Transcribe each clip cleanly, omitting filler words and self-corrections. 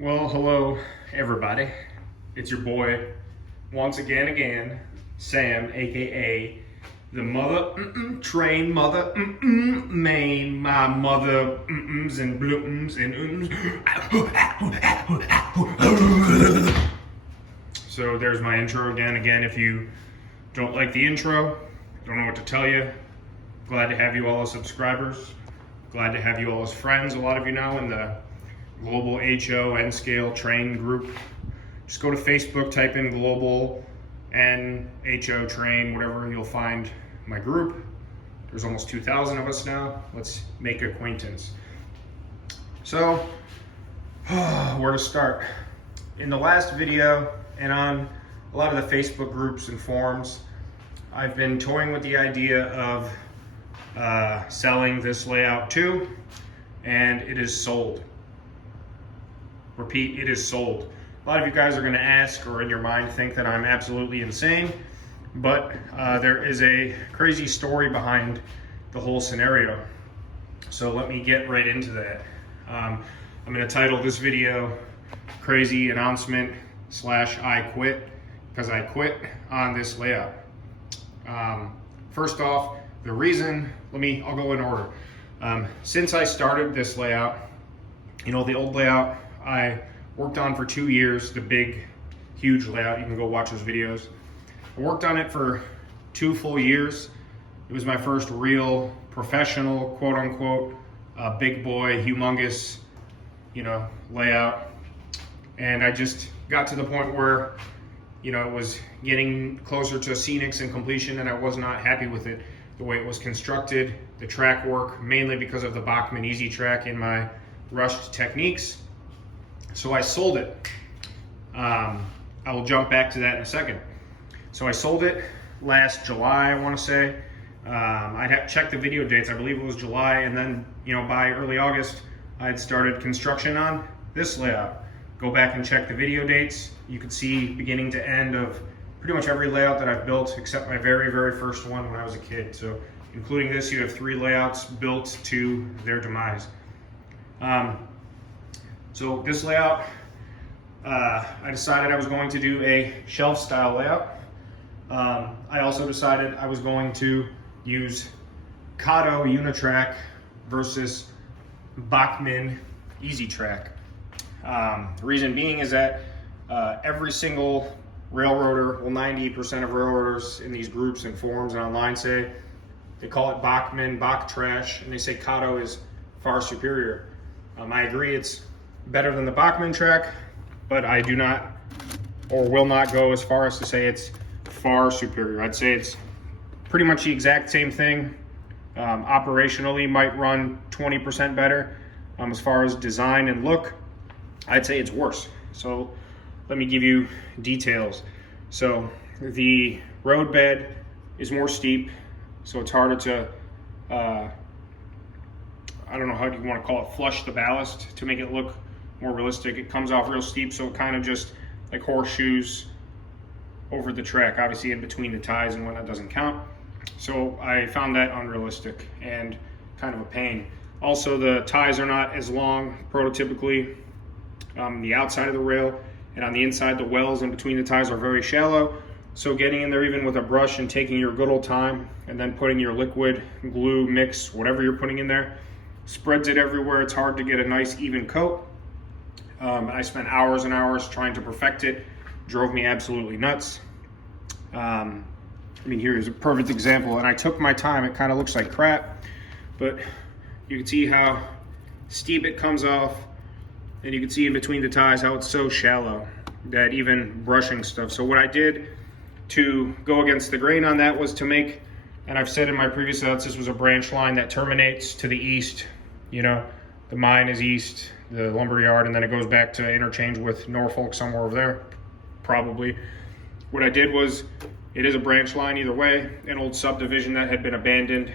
Well, hello everybody. It's your boy once again, Sam, aka the mother train mother main my mother and bloom's and So there's my intro again. Again, if you don't like the intro, don't know what to tell you. Glad to have you all as subscribers. Glad to have you all as friends. A lot of you now in the Global HO N-Scale Train group. Just go to Facebook, type in Global NHO Train, whatever, you'll find my group. There's almost 2,000 of us now. Let's make acquaintance. So, where to start? In the last video and on a lot of the Facebook groups and forums, I've been toying with the idea of selling this layout too, and it is sold. Repeat, it is sold. A lot of you guys are going to ask, or in your mind think that I'm absolutely insane, but there is a crazy story behind the whole scenario. So let me get right into that. I'm going to title this video Crazy Announcement / I Quit, because I quit on this layout. First off, the reason, I'll go in order. Since I started this layout, the old layout I worked on for 2 years, the big, huge layout. You can go watch those videos. I worked on it for 2 full years. It was my first real professional, quote unquote, big boy, humongous, layout. And I just got to the point where, it was getting closer to scenics and completion, and I was not happy with it. The way it was constructed, the track work, mainly because of the Bachmann Easy Track in my rushed techniques. So I sold it. I will jump back to that in a second. So I sold it last July, I want to say. I'd have checked the video dates. I believe it was July, and then by early August, I had started construction on this layout. Go back and check the video dates. You could see beginning to end of pretty much every layout that I've built, except my very, very first one when I was a kid. So including this, you have 3 layouts built to their demise. So this layout, I decided I was going to do a shelf style layout. I also decided I was going to use Kato Unitrack versus Bachmann Easy Track. The reason being is that every single railroader, 90% of railroaders in these groups and forums and online say, they call it Bachmann, Bach trash, and they say Kato is far superior. I agree it's better than the Bachmann track, but I do not or will not go as far as to say it's far superior. I'd say it's pretty much the exact same thing. Operationally might run 20% better. As far as design and look, I'd say it's worse. So let me give you details. So the roadbed is more steep, so it's harder to I don't know how you want to call it, flush the ballast to make it look more realistic. It comes off real steep, so it kind of just like horseshoes over the track. Obviously in between the ties and whatnot doesn't count. So I found that unrealistic and kind of a pain. Also, the ties are not as long prototypically. The outside of the rail and on the inside, the wells in between the ties are very shallow. So getting in there even with a brush and taking your good old time and then putting your liquid, glue, mix, whatever you're putting in there, spreads it everywhere. It's hard to get a nice even coat. I spent hours and hours trying to perfect it. Drove me absolutely nuts. Here's a perfect example, and I took my time. It kind of looks like crap, but you can see how steep it comes off, and you can see in between the ties how it's so shallow that even brushing stuff. So what I did to go against the grain on that was to make, and I've said in my previous layouts, this was a branch line that terminates to the east. The mine is east, the lumber yard, and then it goes back to interchange with Norfolk somewhere over there, probably. What I did was, it is a branch line either way, an old subdivision that had been abandoned,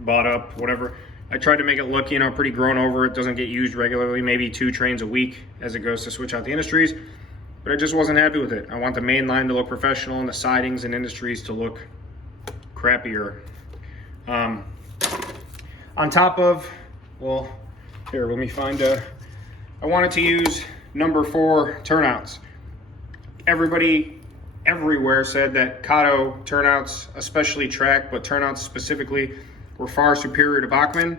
bought up, whatever. I tried to make it look, pretty grown over. It doesn't get used regularly, maybe 2 trains a week as it goes to switch out the industries, but I just wasn't happy with it. I want the main line to look professional and the sidings and industries to look crappier. On top of, well, here, let me find I wanted to use number 4 turnouts. Everybody everywhere said that Kato turnouts, especially track, but turnouts specifically, were far superior to Bachmann.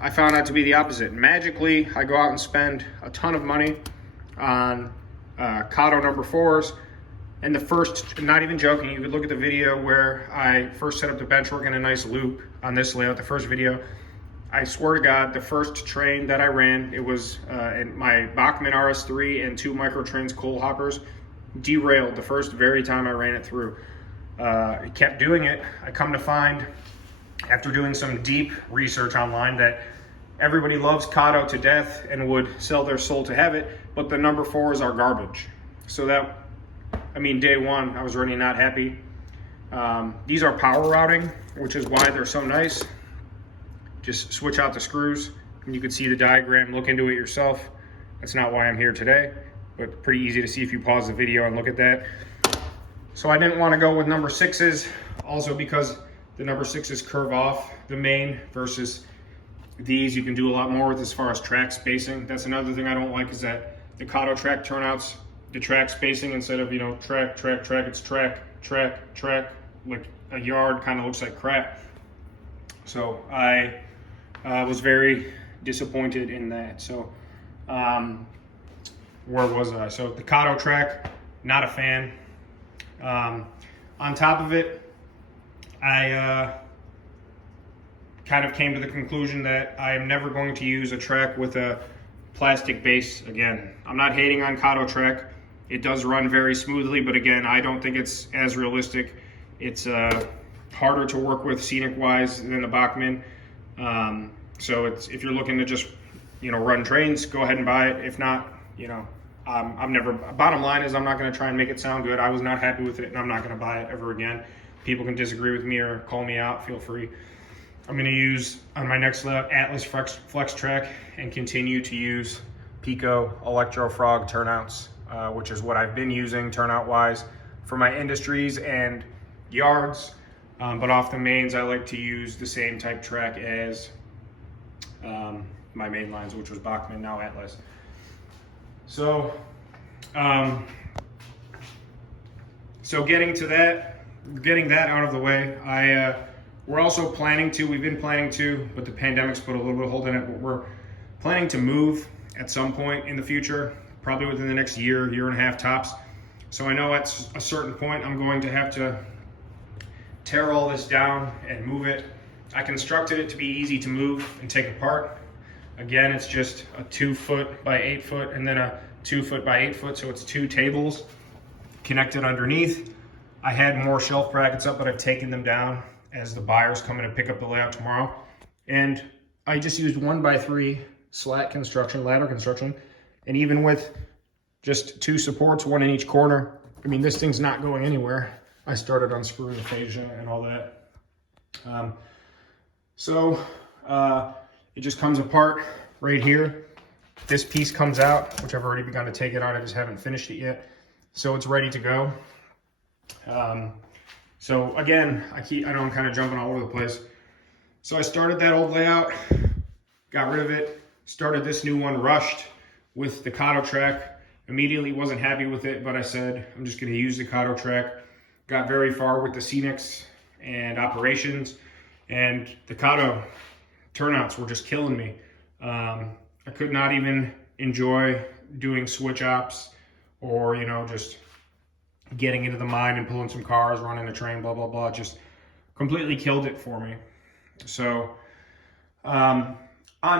I found out to be the opposite. Magically, I go out and spend a ton of money on Kato number 4s. And the first, not even joking, you could look at the video where I first set up the bench work in a nice loop on this layout, the first video. I swear to God, the first train that I ran, it was in my Bachmann RS3 and 2 Microtrains coal hoppers, derailed the first very time I ran it through. I kept doing it. I come to find, after doing some deep research online, that everybody loves Kato to death and would sell their soul to have it, but the number 4s are garbage. So that, I mean, day one, I was already not happy. These are power routing, which is why they're so nice. Just switch out the screws, and you can see the diagram, look into it yourself. That's not why I'm here today, but pretty easy to see if you pause the video and look at that. So I didn't want to go with number 6s, also because the number 6s curve off the main versus these you can do a lot more with as far as track spacing. That's another thing I don't like, is that the Kato track turnouts, the track spacing, instead of, you know, track, it's track, like a yard kind of looks like crap. So I was very disappointed in that. So where was I? So the Kato track, not a fan. On top of it, I kind of came to the conclusion that I am never going to use a track with a plastic base again. I'm not hating on Kato track. It does run very smoothly, but again, I don't think it's as realistic. It's harder to work with scenic-wise than the Bachmann. So if you're looking to just, you know, run trains, go ahead and buy it. If not, you know, bottom line is I'm not going to try and make it sound good. I was not happy with it, and I'm not going to buy it ever again. People can disagree with me or call me out, feel free. I'm going to use, on my next lap, Atlas Flex Track, and continue to use Pico Electro Frog turnouts, which is what I've been using turnout-wise for my industries and yards. But off the mains, I like to use the same type track as my main lines, which was Bachmann, now Atlas. So, getting that out of the way, we're also we've been planning to, but the pandemic's put a little bit of hold in it, but we're planning to move at some point in the future, probably within the next year and a half tops. So I know at a certain point, I'm going to have to tear all this down and move it. I constructed it to be easy to move and take apart. Again, it's just a 2 foot by 8 foot and then a 2 foot by 8 foot. So it's 2 tables connected underneath. I had more shelf brackets up, but I've taken them down as the buyers come in and pick up the layout tomorrow. And I just used 1x3 slat construction, ladder construction. And even with just 2 supports, 1 in each corner, I mean, this thing's not going anywhere. I started unscrewing the fascia and all that. It just comes apart right here. This piece comes out, which I've already begun to take it out. I just haven't finished it yet. So it's ready to go. So again, I know I'm kind of jumping all over the place. So I started that old layout, got rid of it, started this new one rushed with the Kato track. Immediately wasn't happy with it, but I said, I'm just gonna use the Kato track. Got very far with the scenics and operations, and the Kato turnouts were just killing me. I could not even enjoy doing switch ops or, you know, just getting into the mine and pulling some cars, running a train, blah, blah, blah. Just completely killed it for me. So on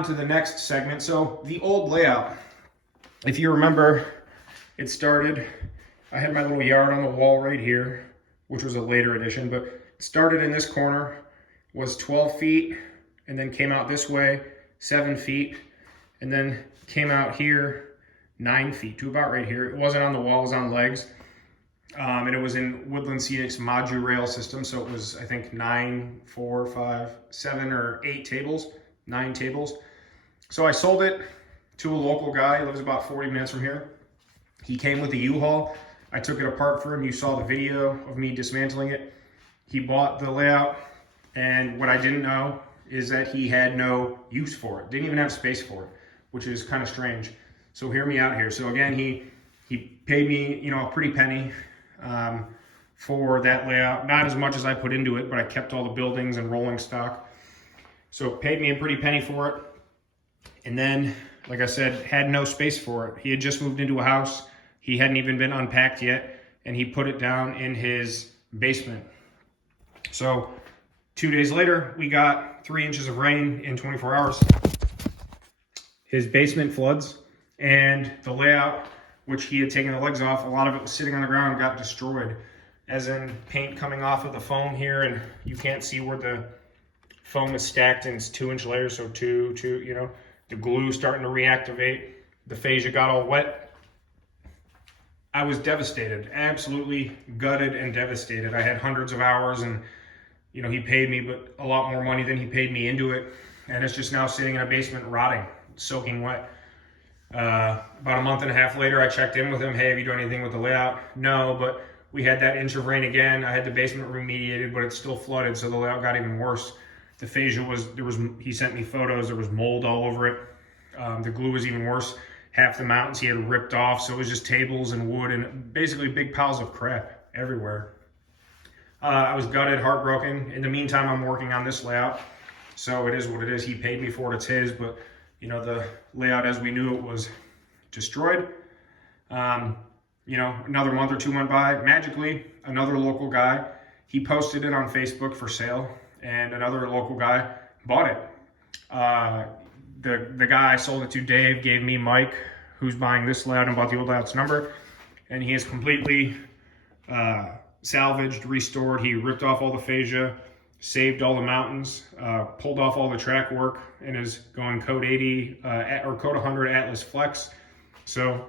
to the next segment. So the old layout, if you remember, it started, I had my little yard on the wall right here, which was a later addition, but it started in this corner, was 12 feet, and then came out this way, 7 feet, and then came out here 9 feet to about right here. It wasn't on the wall, it was on legs. And it was in Woodland Scenics Modu-Rail system. So it was, I think, 9, 4, 5, 7 or 8 tables, 9 tables. So I sold it to a local guy. He lives about 40 minutes from here. He came with a U-Haul. I took it apart for him. You saw the video of me dismantling it. He bought the layout. And what I didn't know is that he had no use for it. Didn't even have space for it, which is kind of strange. So hear me out here. So again, he paid me, you know, a pretty penny for that layout. Not as much as I put into it, but I kept all the buildings and rolling stock. So paid me a pretty penny for it. And then, like I said, had no space for it. He had just moved into a house. He hadn't even been unpacked yet, and he put it down in his basement. So 2 days later, we got 3 inches of rain in 24 hours. His basement floods, and the layout, which he had taken the legs off, a lot of it was sitting on the ground and got destroyed. As in paint coming off of the foam here, and you can't see where the foam is stacked in its 2-inch layers, so two, you know, the glue starting to reactivate. The fascia got all wet. I was devastated, absolutely gutted and devastated. I had hundreds of hours, and you know, he paid me but a lot more money than he paid me into it, and it's just now sitting in a basement rotting, soaking wet. About a month and a half later, I checked in with him. Hey, have you done anything with the layout? No, but we had that inch of rain again. I had the basement remediated, but it's still flooded, so the layout got even worse. The fascia he sent me photos, there was mold all over it. The glue was even worse. Half the mountains he had ripped off, so it was just tables and wood and basically big piles of crap everywhere. I was gutted, heartbroken. In the meantime, I'm working on this layout, so it is what it is. He paid me for it, it's his, but you know, the layout as we knew it was destroyed. You know, another month or 2 went by. Magically, another local guy, he posted it on Facebook for sale, and another local guy bought it. The guy I sold it to, Dave, gave me Mike, who's buying this layout and bought the old layout's number, and he is completely salvaged, restored. He ripped off all the fascia, saved all the mountains, pulled off all the track work, and is going code 80 or code 100 Atlas Flex. So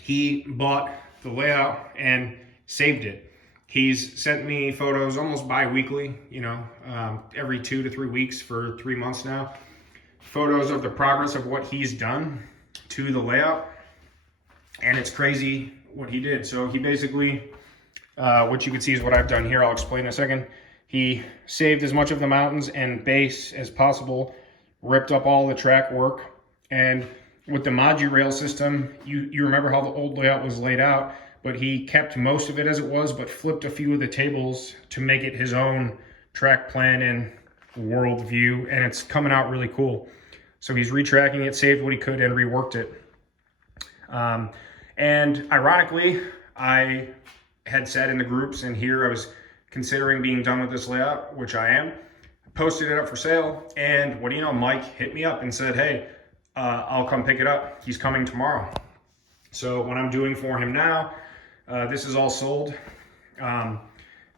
he bought the layout and saved it. He's sent me photos almost bi-weekly, you know, every 2 to 3 weeks for 3 months now. Photos of the progress of what he's done to the layout. And it's crazy what he did. So he basically, what you can see is what I've done here. I'll explain in a second. He saved as much of the mountains and base as possible, ripped up all the track work, and with the Modu-Rail system, you remember how the old layout was laid out, but he kept most of it as it was, but flipped a few of the tables to make it his own track plan and world view, and it's coming out really cool. So he's retracking it, saved what he could, and reworked it. And ironically, I had said in the groups and here I was considering being done with this layout, which I am. I posted it up for sale, and what do you know, Mike hit me up and said, hey, I'll come pick it up. He's coming tomorrow. So what I'm doing for him now, this is all sold. All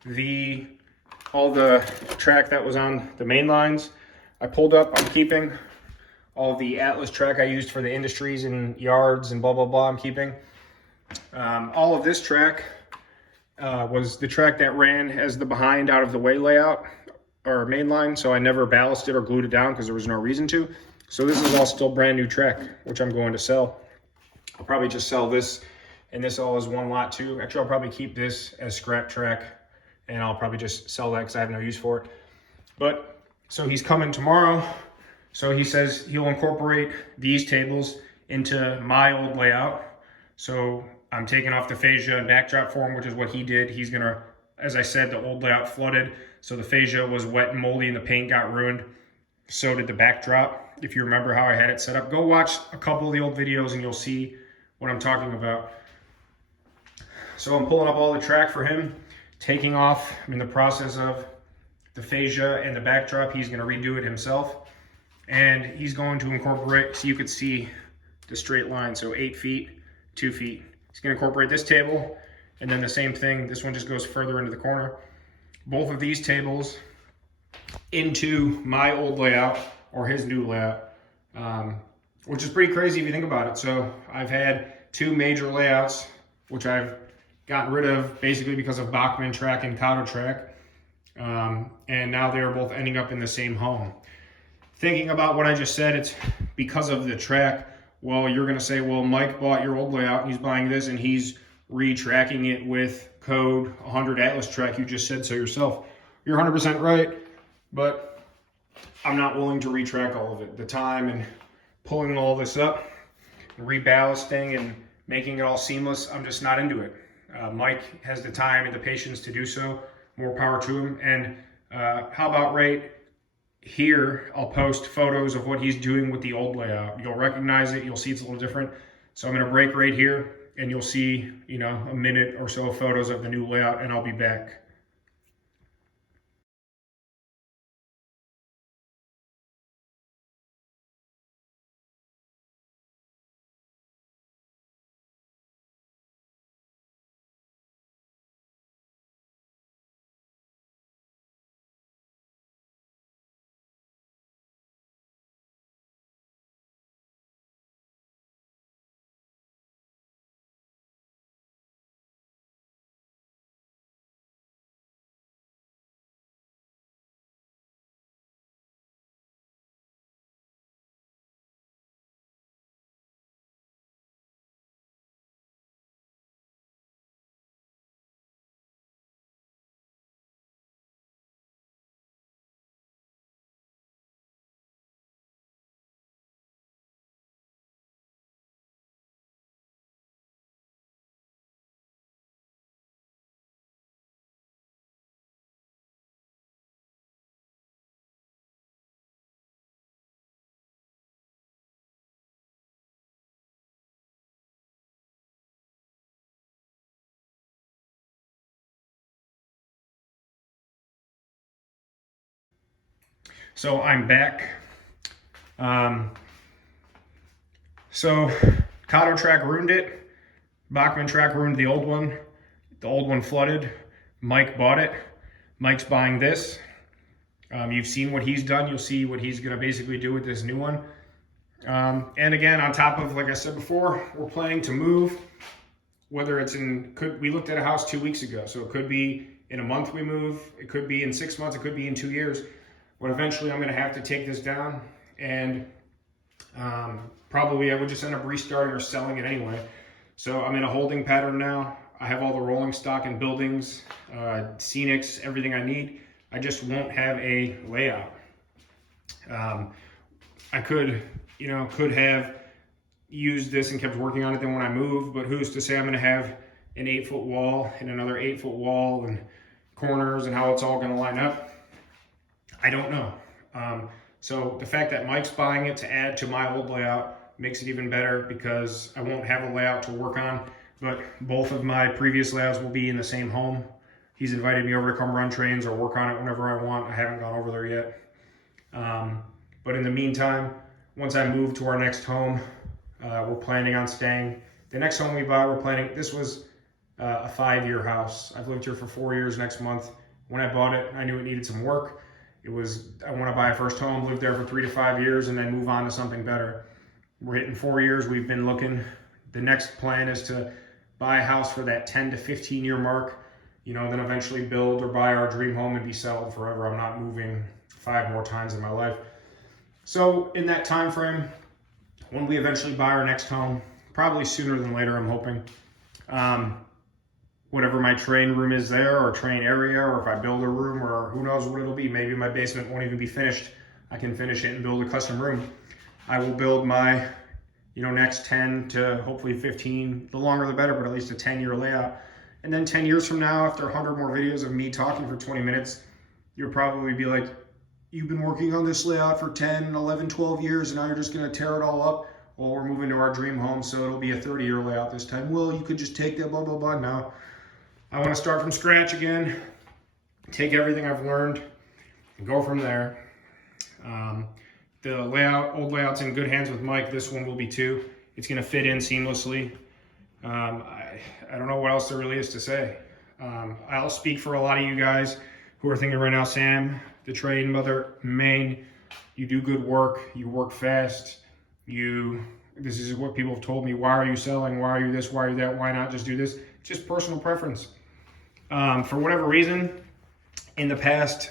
the track that was on the main lines, I pulled up, I'm keeping. All the Atlas track I used for the industries and yards and blah, blah, blah, I'm keeping. All of this track was the track that ran as the behind out of the way layout or main line, so I never ballasted or glued it down because there was no reason to. So this is all still brand new track, which I'm going to sell. I'll probably just sell this, and this all is one lot too. Actually, I'll probably keep this as scrap track, and I'll probably just sell that because I have no use for it. But, so he's coming tomorrow. So he says he'll incorporate these tables into my old layout. So I'm taking off the fascia and backdrop for him, which is what he did. He's gonna, as I said, the old layout flooded. So the fascia was wet and moldy and the paint got ruined. So did the backdrop. If you remember how I had it set up, go watch a couple of the old videos and you'll see what I'm talking about. So I'm pulling up all the track for him, taking off. I'm in the process of the fascia and the backdrop. He's gonna redo it himself. And he's going to incorporate, so you could see the straight line, so 8 feet, 2 feet. He's gonna incorporate this table, and then the same thing, this one just goes further into the corner. Both of these tables into my old layout, or his new layout, which is pretty crazy if you think about it. So I've had 2 major layouts, which I've gotten rid of basically because of Bachmann track and Kato track. And now they are both ending up in the same home. Thinking about what I just said, it's because of the track. Well, you're gonna say, well, Mike bought your old layout and he's buying this and he's retracking it with code 100 Atlas track. You just said so yourself. You're 100% right, but I'm not willing to retrack all of it. The time and pulling all this up, reballasting and making it all seamless, I'm just not into it. Mike has the time and the patience to do so. More power to him. And how about right here, I'll post photos of what he's doing with the old layout. You'll recognize it. You'll see it's a little different. So I'm going to break right here, and you'll see, you know, a minute or so of photos of the new layout, and I'll be back. So I'm back. So Kato track ruined it. Bachmann track ruined the old one. The old one flooded. Mike bought it. Mike's buying this. You've seen what he's done. You'll see what he's going to basically do with this new one. And again, on top of, like I said before, we're planning to move. Whether it's we looked at a house 2 weeks ago, so it could be in a month we move. It could be in 6 months. It could be in 2 years. But eventually I'm going to have to take this down, and probably I would just end up restarting or selling it anyway. So I'm in a holding pattern now. I have all the rolling stock and buildings, scenics, everything I need. I just won't have a layout. I could have used this and kept working on it then when I move, but who's to say I'm going to have an 8-foot wall and another 8-foot wall and corners and how it's all going to line up? I don't know. So the fact that Mike's buying it to add to my old layout makes it even better, because I won't have a layout to work on, but both of my previous layouts will be in the same home. He's invited me over to come run trains or work on it whenever I want. I haven't gone over there yet. But in the meantime, once I move to our next home, we're planning on staying. The next home we buy, this was a 5-year house. I've lived here for 4 years next month. When I bought it, I knew it needed some work. I want to buy a first home, live there for 3 to 5 years, and then move on to something better. We're hitting 4 years. We've been looking. The next plan is to buy a house for that 10 to 15 year mark, then eventually build or buy our dream home and be settled forever. I'm not moving 5 more times in my life. So in that time frame, when we eventually buy our next home, probably sooner than later, I'm hoping, whatever my train room is there, or train area, or if I build a room, or who knows what it'll be. Maybe my basement won't even be finished. I can finish it and build a custom room. I will build my, next 10 to hopefully 15, the longer the better, but at least a 10-year layout. And then 10 years from now, after 100 more videos of me talking for 20 minutes, you'll probably be like, you've been working on this layout for 10, 11, 12 years, and now you're just gonna tear it all up. Well, we're moving to our dream home, so it'll be a 30-year layout this time. Well, you could just take that, blah, blah, blah. No, I wanna start from scratch again, take everything I've learned, and go from there. The old layout's in good hands with Mike. This one will be too. It's gonna fit in seamlessly. I don't know what else there really is to say. I'll speak for a lot of you guys who are thinking right now, Sam, the train mother Maine, you do good work, you work fast, this is what people have told me. Why are you selling? Why are you this? Why are you that? Why not just do this? Just personal preference. For whatever reason, in the past,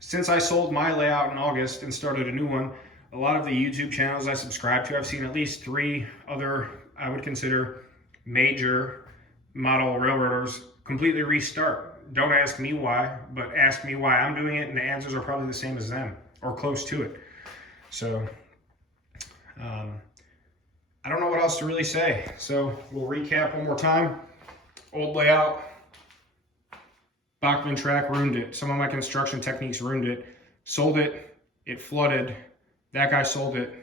since I sold my layout in August and started a new one, a lot of the YouTube channels I subscribe to, I've seen at least 3 other, I would consider, major model railroaders completely restart. Don't ask me why, but ask me why I'm doing it, and the answers are probably the same as them, or close to it. So, else to really say. So we'll recap one more time. Old layout. Bachmann track ruined it. Some of my construction techniques ruined it. Sold it. It flooded. That guy sold it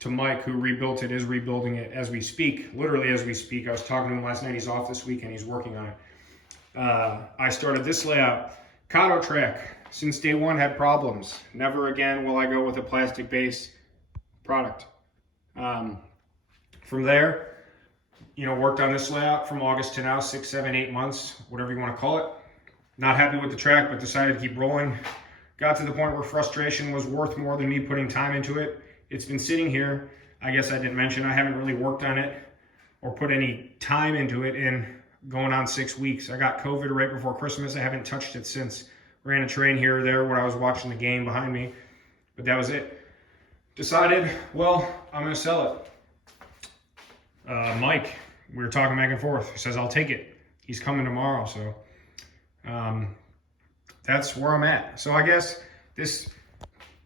to Mike, who rebuilt it, is rebuilding it as we speak. Literally as we speak. I was talking to him last night. He's off this week and he's working on it. I started this layout. Kato track, since day one, had problems. Never again will I go with a plastic base product. From there, worked on this layout from August to now, 6, 7, 8 months, whatever you want to call it. Not happy with the track, but decided to keep rolling. Got to the point where frustration was worth more than me putting time into it. It's been sitting here. I guess I didn't mention I haven't really worked on it or put any time into it in going on 6 weeks. I got COVID right before Christmas. I haven't touched it since. Ran a train here or there when I was watching the game behind me, but that was it. Decided, well, I'm going to sell it. Mike, we were talking back and forth. He says, I'll take it. He's coming tomorrow, so that's where I'm at. So I guess this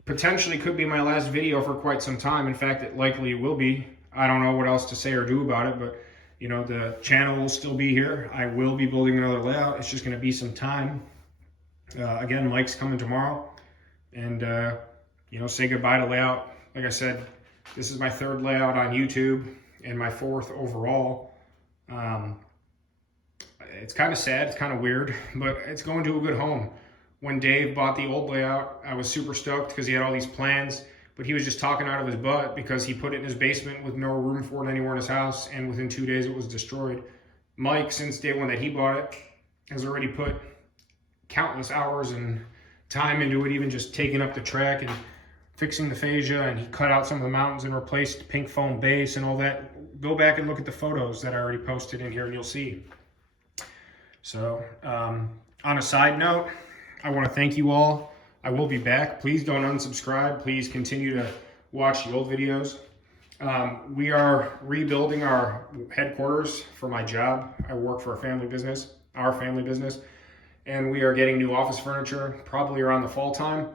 potentially could be my last video for quite some time. In fact, it likely will be. I don't know what else to say or do about it, but the channel will still be here. I will be building another layout. It's just going to be some time. Again, Mike's coming tomorrow, and say goodbye to layout. Like I said, this is my 3rd layout on YouTube and my 4th overall. It's kind of sad, it's kind of weird, but it's going to a good home. When Dave bought the old layout, I was super stoked because he had all these plans, but he was just talking out of his butt because he put it in his basement with no room for it anywhere in his house, and within 2 days it was destroyed. Mike, since day one that he bought it, has already put countless hours and time into it, even just taking up the track and fixing the fascia, and he cut out some of the mountains and replaced pink foam base and all that. Go back and look at the photos that I already posted in here and you'll see. So on a side note, I want to thank you all. I will be back. Please don't unsubscribe. Please continue to watch the old videos. We are rebuilding our headquarters for my job. I work for our family business, and we are getting new office furniture probably around the fall time.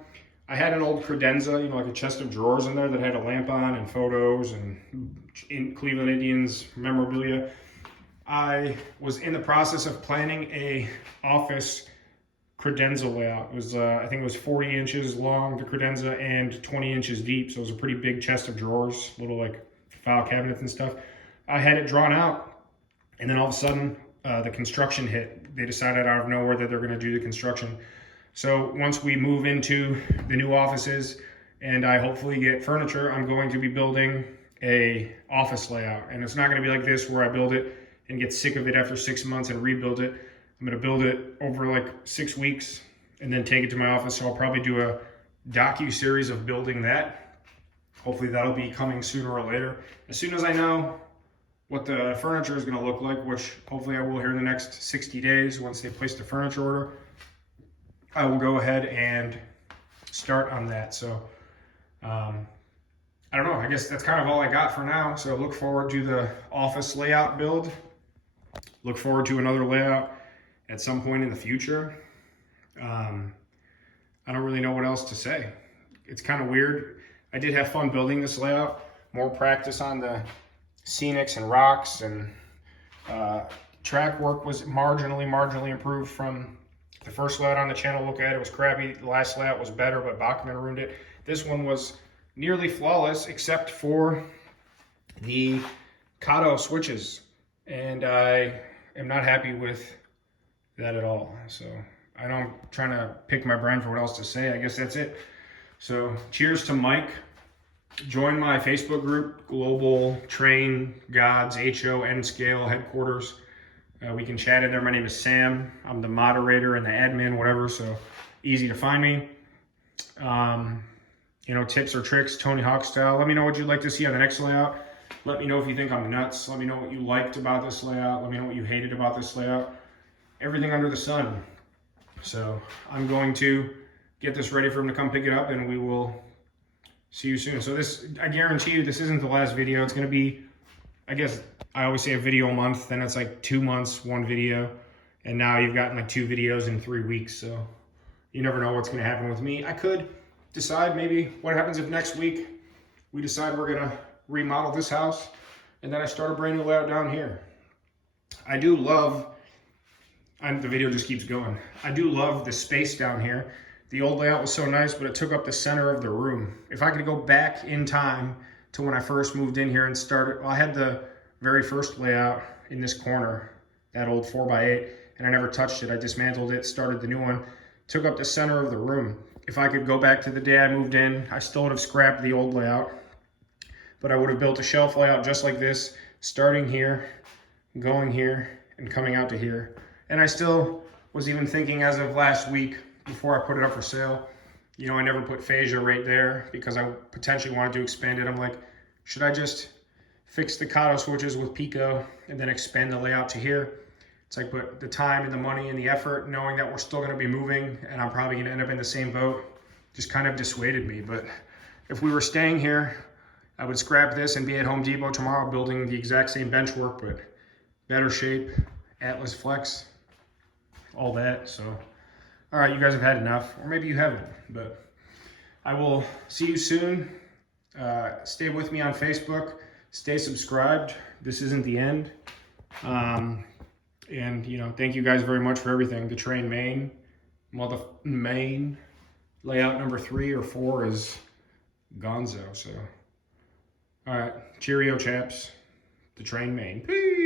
I had an old credenza, like a chest of drawers in there that had a lamp on and photos and Cleveland Indians memorabilia. I was in the process of planning a office credenza layout. It was, I think it was 40 inches long, the credenza, and 20 inches deep. So it was a pretty big chest of drawers, little like file cabinets and stuff. I had it drawn out, and then all of a sudden the construction hit. They decided out of nowhere that they're going to do the construction. So once we move into the new offices and I hopefully get furniture, I'm going to be building a office layout. And it's not going to be like this where I build it and get sick of it after 6 months and rebuild it. I'm going to build it over like 6 weeks and then take it to my office. So I'll probably do a docu-series of building that. Hopefully that'll be coming sooner or later. As soon as I know what the furniture is going to look like, which hopefully I will here in the next 60 days once they place the furniture order, I will go ahead and start on that. So I don't know, I guess that's kind of all I got for now. So look forward to the office layout build. Look forward to another layout at some point in the future. I don't really know what else to say. It's kind of weird. I did have fun building this layout. More practice on the scenics and rocks, and track work was marginally improved from the first layout on the channel. Look at it, was crappy. The last layout was better, but Bachmann ruined it. This one was nearly flawless except for the Kato switches, and I am not happy with that at all. So I know I'm trying to pick my brain for what else to say. I guess that's it. So cheers to Mike. Join my Facebook group, Global Train Gods HO N Scale Headquarters. We can chat in there. My name is Sam. I'm the moderator and the admin, whatever, so easy to find me. Tips or tricks, Tony Hawk style. Let me know what you'd like to see on the next layout. Let me know if you think I'm nuts. Let me know what you liked about this layout. Let me know what you hated about this layout. Everything under the sun. So I'm going to get this ready for him to come pick it up, and we will see you soon. So this, I guarantee you, this isn't the last video. It's going to be, I guess, I always say a video a month, then it's like 2 months, 1 video. And now you've gotten like 2 videos in 3 weeks. So you never know what's going to happen with me. I could decide maybe what happens if next week we decide we're going to remodel this house. And then I start a brand new layout down here. I do love, the video just keeps going. I do love the space down here. The old layout was so nice, but it took up the center of the room. If I could go back in time to when I first moved in here and started, well, I had the very first layout in this corner, that old 4x8, and I never touched it. I dismantled it, started the new one, took up the center of the room. If I could go back to the day I moved in, I still would have scrapped the old layout, but I would have built a shelf layout just like this, starting here, going here, and coming out to here. And I still was even thinking as of last week, before I put it up for sale, you know, I never put fascia right there because I potentially wanted to expand it. I'm like, should I just fix the Kato switches with Pico and then expand the layout to here? It's like, but the time and the money and the effort, knowing that we're still going to be moving and I'm probably going to end up in the same boat, just kind of dissuaded me. But if we were staying here, I would scrap this and be at Home Depot tomorrow building the exact same bench work, but better shape, Atlas Flex, all that. So, all right, you guys have had enough, or maybe you haven't, but I will see you soon. Stay with me on Facebook. Stay subscribed. This isn't the end. And, you know, thank you guys very much for everything. The Train main, main layout number 3 or 4 is gonzo. So, all right, cheerio, chaps. The Train main. Peace.